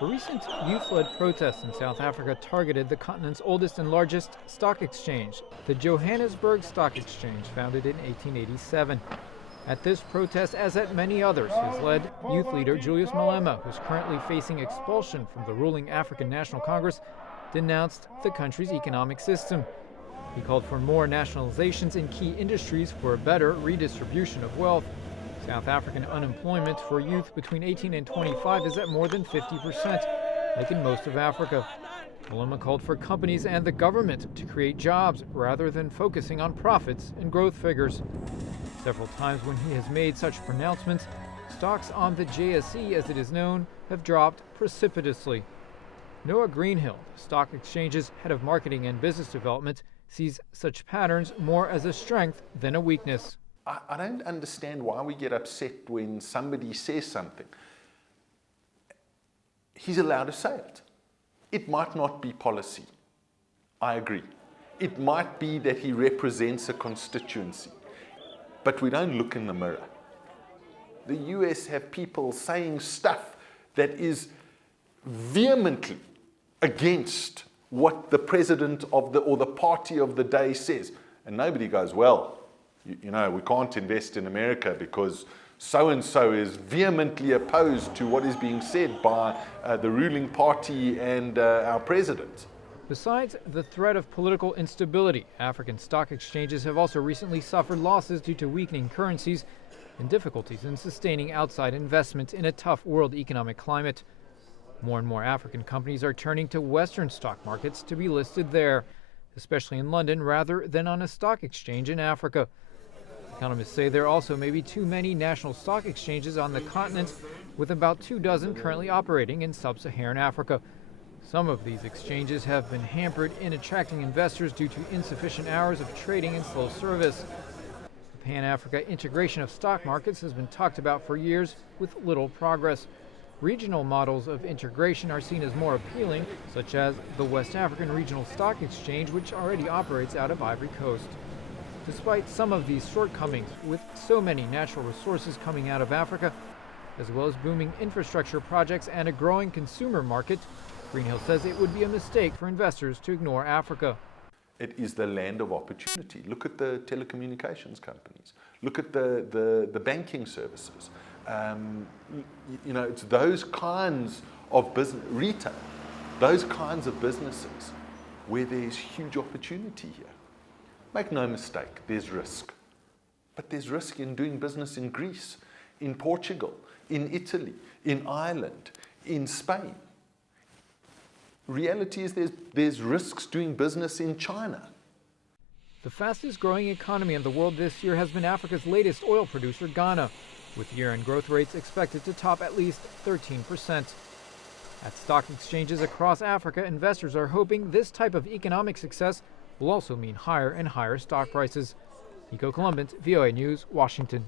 A recent youth-led protest in South Africa targeted the continent's oldest and largest stock exchange, the Johannesburg Stock Exchange, founded in 1887. At this protest, as at many others, his led youth leader Julius Malema, who's currently facing expulsion from the ruling African National Congress, denounced the country's economic system. He called for more nationalizations in key industries for a better redistribution of wealth. South African unemployment for youth between 18 and 25 is at more than 50%, like in most of Africa. Malema called for companies and the government to create jobs rather than focusing on profits and growth figures. Several times when he has made such pronouncements, stocks on the JSE, as it is known, have dropped precipitously. Noah Greenhill, stock exchange's head of marketing and business development, sees such patterns more as a strength than a weakness. I don't understand why we get upset when somebody says something. He's allowed to say it. It might not be policy. I agree. It might be that he represents a constituency. But we don't look in the mirror. The US have people saying stuff that is vehemently against what the president of or the party of the day says. And nobody goes, well, you know, we can't invest in America because so-and-so is vehemently opposed to what is being said by the ruling party and our president. Besides the threat of political instability, African stock exchanges have also recently suffered losses due to weakening currencies and difficulties in sustaining outside investment in a tough world economic climate. More and more African companies are turning to Western stock markets to be listed there, especially in London, rather than on a stock exchange in Africa. Economists say there also may be too many national stock exchanges on the continent, with about 24 currently operating in sub-Saharan Africa. Some of these exchanges have been hampered in attracting investors due to insufficient hours of trading and slow service. The Pan-Africa integration of stock markets has been talked about for years with little progress. Regional models of integration are seen as more appealing, such as the West African Regional Stock Exchange, which already operates out of Ivory Coast. Despite some of these shortcomings, with so many natural resources coming out of Africa, as well as booming infrastructure projects and a growing consumer market, Greenhill says it would be a mistake for investors to ignore Africa. It is the land of opportunity. Look at the telecommunications companies. Look at the banking services. You know, it's those kinds of business, retail, those kinds of businesses where there's huge opportunity here. Make no mistake, there's risk. But there's risk in doing business in Greece, in Portugal, in Italy, in Ireland, in Spain. Reality is there's risks doing business in China. The fastest growing economy in the world this year has been Africa's latest oil producer, Ghana, with year-end growth rates expected to top at least 13%. At stock exchanges across Africa, investors are hoping this type of economic success will also mean higher and higher stock prices. Nico Columbus, VOA News, Washington.